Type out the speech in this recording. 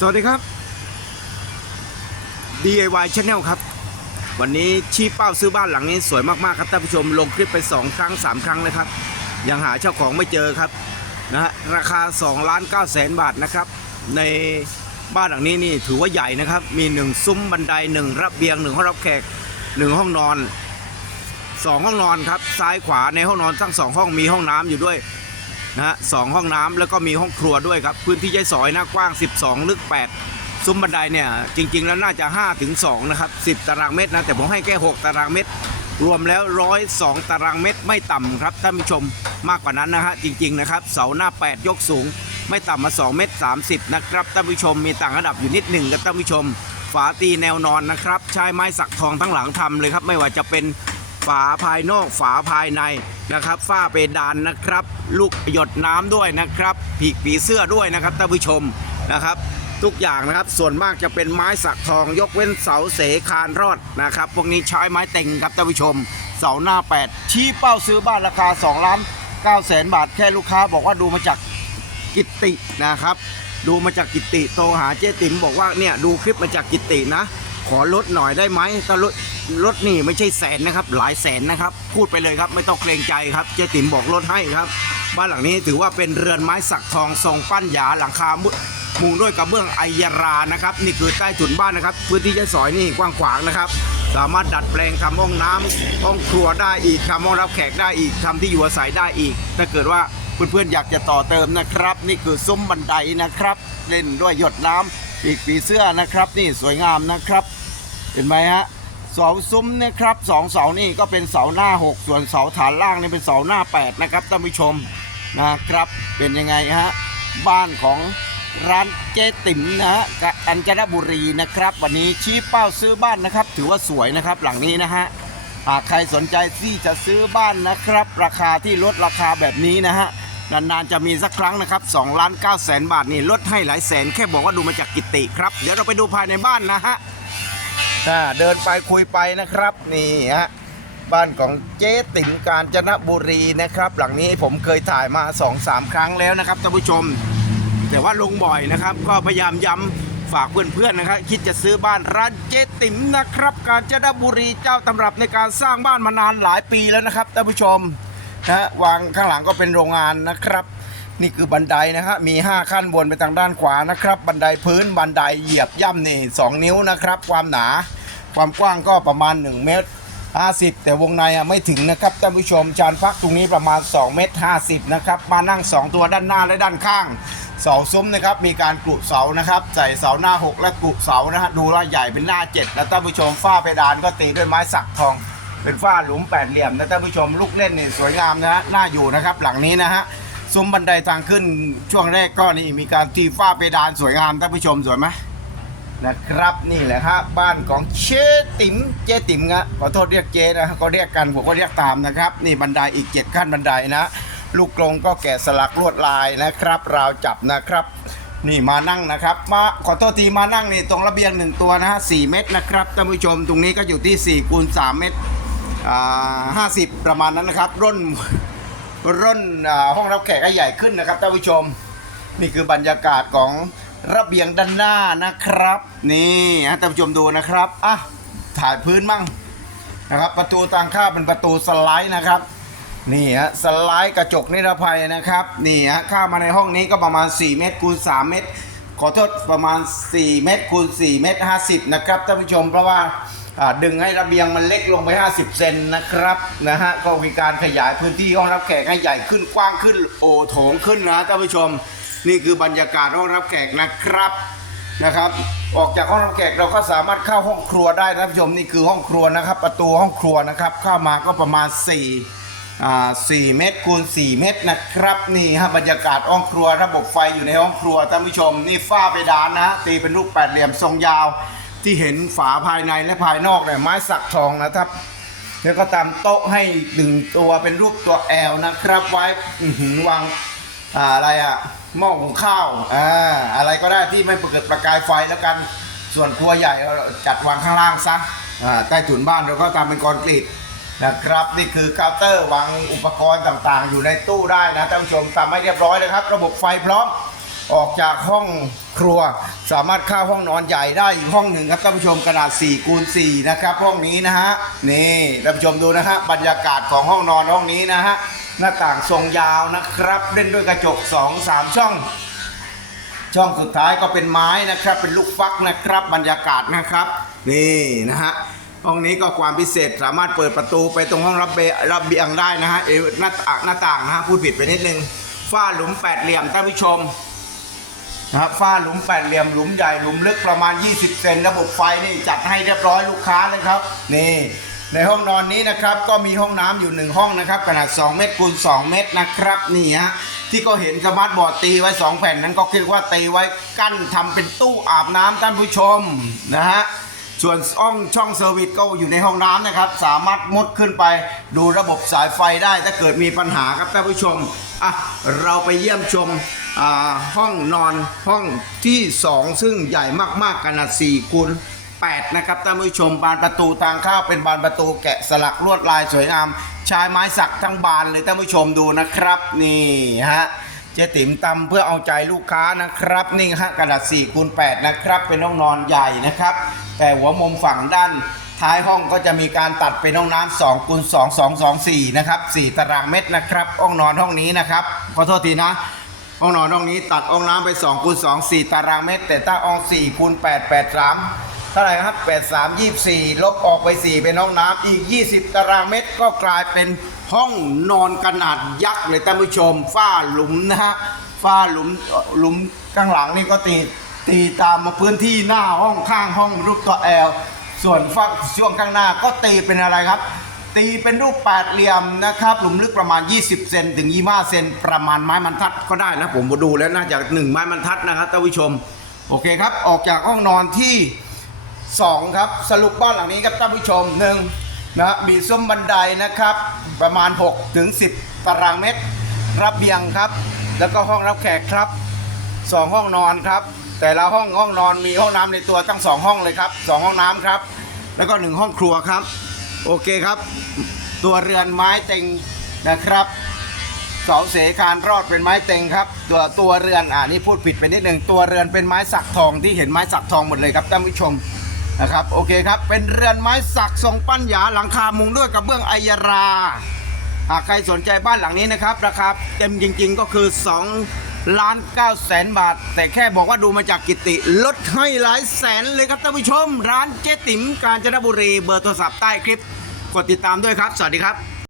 สวัสดีครับ DIY Channel ครับ วันนี้ชี้เป้าซื้อบ้านหลังนี้สวยมากๆครับท่านผู้ชมลงคลิปไป 2 ครั้ง 3 ครั้งนะครับ ยังหาเจ้าของไม่เจอครับนะฮะราคา2ล้าน9แสนบาทนะครับ ในบ้านหลังนี้นี่ถือว่าใหญ่นะครับ มี 1 ซุ้มบันได 1ระเบียง 1 ห้องรับแขก 1 ห้องนอน 2 ห้องนอนครับ ซ้ายขวาในห้องนอนทั้งสองห้องมีห้องน้ำอยู่ด้วย นะฮะสองห้องน้ำแล้วก็มีห้องครัวด้วยครับ พื้นที่ใช้สอยหน้ากว้าง 12 ลึก 8 ซุ้มบันไดเนี่ยจริง ๆ แล้วน่าจะ5ถึง2นะครับ10 ตารางเมตรนะแต่ผมให้แค่6ตารางเมตร รวมแล้ว 102 ตารางเมตรไม่ต่ำครับท่านผู้ชมมากกว่านั้นนะฮะจริง ๆ นะครับ เสาหน้า 8 ยกสูง ไม่ต่ำมา2เมตร30 นะครับท่านผู้ชมมีต่างระดับอยู่นิดหนึ่งครับท่านผู้ชม ฝาตีแนวนอนนะครับใช้ไม้สักทองทั้งหลังทำเลยครับไม่ว่าจะเป็น ฝาภายนอกฝาภายในนะครับฝ้าเพดานนะครับ ลูกหยดน้ำด้วยนะครับผีผีเสื้อด้วยนะครับท่านผู้ชมนะครับ ทุกอย่างนะครับส่วนมากจะเป็นไม้สักทองยกเว้นเสาเสคานรอดนะครับพวกนี้ใช้ไม้เต็งครับท่านผู้ชมเสาหน้า 8 ชี้เป้าซื้อบ้านราคา2ล้าน9แสนบาทแค่ลูกค้าบอกว่าดูมาจากกิตตินะครับ ดูมาจากกิตติโทรหาเจ๊ติ๋มบอกว่าเนี่ยดูคลิปมาจากกิตตินะ ขอลดหน่อยได้ไหมถ้ารถรถนี่ไม่ใช่แสนนะครับ หลายแสนนะครับ พูดไปเลยครับ ไม่ต้องเกรงใจครับเจ๊ติ๋มบอกลดให้ครับ บ้านหลังนี้ถือว่าเป็นเรือนไม้สักทองทรงปั้นหยาหลังคามุมุงด้วยกระเบื้องไอยารานะครับ นี่คือใต้ถุนบ้านนะครับ พื้นที่ใช้สอยนี่กว้างขวางนะครับ สามารถดัดแปลงทำห้องน้ำห้องครัวได้อีกทำห้องรับแขกได้อีกทำที่อยู่อาศัยได้อีก ถ้าเกิดว่าเพื่อนๆอยากจะต่อเติมนะครับ นี่คือซุ้มบันไดนะครับ เล่นด้วยหยดน้ำ ปีกผีเสื้อนะครับนี่สวยงามนะครับ เห็นไหมฮะเสาซุ้มนะครับสองเสานี่ก็เป็นเสาหน้า 6 ส่วนเสาฐานล่างนี่เป็นเสาหน้า 8 นะครับท่านผู้ชมนะครับเป็นยังไงฮะบ้านของร้านเจติ๋มนะฮะอัญจนบุรีนะครับ วันนี้ชี้เป้าซื้อบ้านนะครับ ถือว่าสวยนะครับหลังนี้นะฮะหากใครสนใจที่จะซื้อบ้านนะครับ ราคาที่ลดราคาแบบนี้นะฮะ นานๆจะมีสักครั้งนะครับ2ล้าน9แสนบาทนี่ลดให้หลายแสน แค่บอกว่าดูมาจากกิติครับ เดี๋ยวเราไปดูภายในบ้านนะฮะเดินไปคุยไปนะครับนี่ฮะบ้านของเจ๊ติ๋มกาญจนบุรีนะครับ หลังนี้ผมเคยถ่ายมา2อสาครั้งแล้วนะครับท่านผู้ชม แต่ว่าลงบ่อยนะครับ ก็พยายามย้ำฝากเพื่อนๆนะครับ คิดจะซื้อบ้านร้านเจ๊ติ๋มนะครับ กาญจนบุรีเจ้าตำรับในการสร้างบ้านมานานหลายปีแล้วนะครับท่านผู้ชม นะวางข้างหลังก็เป็นโรงงานนะครับ นี่คือบันไดนะฮะมี 5 ขั้นบนไปทางด้านขวานะครับ บันไดพื้นบันไดเหยียบย่ำนี่2นิ้วนะครับ ความหนาความกว้างก็ประมาณ 1 เมตร 50 แต่วงในอะไม่ถึงนะครับท่านผู้ชมจานพักตรงนี้ประมาณ 2 เมตร 50 นะครับ มานั่ง 2 ตัวด้านหน้าและด้านข้างเสาซุ้มนะครับมีการกรุเสานะครับ ใส่เสาหน้า 6 และกรุเสานะฮะดูว่าใหญ่เป็นหน้า7แล้วท่านผู้ชมฝ้าเพดานก็ตีด้วยไม้สักทอง เป็นฝ้าหลุมแปดเหลี่ยมนะท่านผู้ชมลูกเล่นนี่สวยงามนะฮะน่าอยู่นะครับ หลังนี้นะฮะซุ้มบันไดทางขึ้นช่วงแรกก็นี่มีการตีฝ้าเพดานสวยงามท่านผู้ชมสวยไหมนะครับนี่แหละครับบ้านของเชติ๋มเจติ๋มนะขอโทษเรียกเจนะก็เรียกกันผมก็เรียกตามนะครับ นี่บันไดอีก7ขั้นบันไดนะ ลูกกรงก็แกะสลักลวดลายนะครับราวจับนะครับ นี่มานั่งนะครับมาขอโทษทีมานั่งนี่ตรงระเบียงหนึ่งตัวนะฮะ4เมตรนะครับท่านผู้ชมตรงนี้ก็อยู่ที่4คูณ3เมตร ห้าสิบประมาณนั้นนะครับ ร่นร่นห้องรับแขกก็ใหญ่ขึ้นนะครับท่านผู้ชม นี่คือบรรยากาศของระเบียงด้านหน้านะครับ นี่ท่านผู้ชมดูนะครับอะถ่ายพื้นมั่งนะครับ ประตูทางข้าเป็นประตูสไลด์นะครับนี่ฮะสไลด์กระจกนิรภัยนะครับนี่ฮะเข้ามาในห้องนี้ก็ประมาณ 4 เมตรคูณ3เมตรขอโทษประมาณ 4 เมตรคูณ4เมตร50นะครับท่านผู้ชมเพราะว่า ดึงให้ระเบียงมันเล็กลงไป 50 เซนนะครับนะฮะก็มีการขยายพื้นที่ห้องรับแขกให้ใหญ่ขึ้นกว้างขึ้นโอโถงขึ้นนะท่านผู้ชม นี่คือบรรยากาศห้องรับแขกนะครับนะครับ ออกจากห้องรับแขกเราก็สามารถเข้าห้องครัวได้นะท่านผู้ชมนี่คือห้องครัวนะครับ ประตูห้องครัวนะครับ เข้ามาก็ประมาณ4อ่า4เมตรคูณ4เมตรนะครับนี่ฮะบรรยากาศห้องครัว ระบบไฟอยู่ในห้องครัวท่านผู้ชม นี่ฝ้าเพดานนะฮะตีเป็นรูปแปดเหลี่ยมทรงยาว ที่เห็นฝาภายในและภายนอกเนี่ยไม้สักทองนะครับแล้วก็ตามโต๊ะให้หนึ่งตัวเป็นรูปตัวแอลนะครับ ไว้ถือวางอะไรอะหม้อหุงข้าวอ่าอะไรก็ได้ที่ไม่เกิดประกายไฟแล้วกันส่วนครัวใหญ่จัดวางข้างล่างซะอ่าใต้ถุนบ้านเราก็ทำเป็นคอนกรีตนะครับ นี่คือเคาน์เตอร์วางอุปกรณ์ต่างๆ อยู่ในตู้ได้นะท่านผู้ชมทำให้เรียบร้อยเลยครับ ระบบไฟพร้อม ออกจากห้องครัว สามารถเข้าห้องนอนใหญ่ได้อีกห้องหนึ่งครับท่านผู้ชมขนาด4คูณ4นะครับห้องนี้นะฮะนี่ท่านผู้ชมดูนะฮะบรรยากาศของห้องนอนห้องนี้นะฮะหน้าต่างทรงยาวนะครับ เล่นด้วยกระจก 2-3 ช่อง ช่องสุดท้ายก็เป็นไม้นะครับ เป็นลูกฟักนะครับ บรรยากาศนะครับ นี่นะฮะห้องนี้ก็ความพิเศษสามารถเปิดประตูไปตรงห้องรับเบรับเบียงได้นะฮะเออหน้าต่างหน้าต่างนะฮะพูดผิดไปนิดนึงฝ้าหลุมแปดเหลี่ยมท่านผู้ชม นะครับฝ้าหลุมแปดเหลี่ยมหลุมใหญ่หลุมลึกประมาณ 20 เซนระบบไฟนี่จัดให้เรียบร้อยลูกค้าเลยครับ นี่ ในห้องนอนนี้นะครับก็มีห้องน้ำอยู่หนึ่งห้องนะครับ ขนาด 2 เมตรคูณ2เมตรนะครับนี่ฮะที่ก็เห็นสมาร์ทบอร์ดตีไว้ 2 แผ่นนั้นก็คิดว่าตีไว้กั้นทำเป็นตู้อาบน้ำท่านผู้ชมนะฮะส่วนห้องช่องเซอร์วิสก็อยู่ในห้องน้ำนะครับ สามารถมุดขึ้นไปดูระบบสายไฟได้ถ้าเกิดมีปัญหาครับท่านผู้ชมอะเราไปเยี่ยมชม ห้องนอนห้องที่ 2 ซึ่งใหญ่มากๆขนาด4คูณ8นะครับท่านผู้ชมบานประตูทางเข้าเป็นบานประตูแกะสลักลวดลายสวยงามใช้ไม้สักทั้งบานเลยท่านผู้ชมดูนะครับนี่ฮะเจ๊ติ๋มตำเพื่อเอาใจลูกค้านะครับ นี่ฮะกระดาษ4คูณ8นะครับเป็นห้องนอนใหญ่นะครับ แต่หัวมุมฝั่งด้านท้ายห้องก็จะมีการตัดเป็นห้องน้ำ2คูณ2 2 2 4นะครับ4ตารางเมตรนะครับห้องนอนห้องนี้นะครับขอโทษทีนะ ห้องนอนห้องนี้ตัดองน้ำไป2คูณ2 4 ตารางเมตร แต่ถ้าอง4คูณ8 8 3 เท่าไหร่ครับ 8 3 24 ลบออกไป 4 เป็นห้องน้ำอีก 20 ตารางเมตรก็กลายเป็นห้องนอนขนาดยักษ์เลยท่านผู้ชมฝ้าหลุมนะฮะฝ้าหลุมหลุมข้างหลังนี่ก็ตีตีตามมาพื้นที่หน้าห้องข้างห้องรูปตัวแอลส่วนฝั่งช่วงข้างหน้าก็ตีเป็นอะไรครับ ตีเป็นรูปแปดเหลี่ยมนะครับ หลุมลึกประมาณ 20 เซนถึง 25 เซนประมาณไม้บรรทัดก็ได้นะผมดูแล้วน่าจะหนึ่งไม้บรรทัดนะครับท่านผู้ชม โอเคครับ ออกจากห้องนอนที่ 2 ครับ สรุปบ้านหลังนี้ครับท่านผู้ชมหนึ่งนะมีซุ้มบันไดนะครับ ประมาณ6ถึง10 ตารางเมตร ระเบียงครับ แล้วก็ห้องรับแขกครับสองห้องนอนครับ แต่ละห้องห้องนอนมีห้องน้ำในตัวตั้งสองห้องเลยครับสองห้องน้ำครับ แล้วก็หนึ่งห้องครัวครับ โอเคครับ ตัวเรือนไม้เต็งนะครับเสาเสคานรอดเป็นไม้เต็งครับ ตัวตัวเรือนอ่านี่พูดผิดไปนิดหนึ่งตัวเรือนเป็นไม้สักทองที่เห็นไม้สักทองหมดเลยครับท่านผู้ชมนะครับโอเคครับเป็นเรือนไม้สักทรงปั้นหยาหลังคามุงด้วยกระเบื้องไอยาราหากใครสนใจบ้านหลังนี้นะครับราคาเต็มจริง ๆก็คือ2 ล้าน9แสนบาท แต่แค่บอกว่าดูมาจากกิติ ลดให้หลายแสนเลยครับท่านผู้ชม ร้านเจ๊ติ๋มกาญจนบุรีเบอร์โทรศัพท์ใต้คลิป กดติดตามด้วยครับ สวัสดีครับ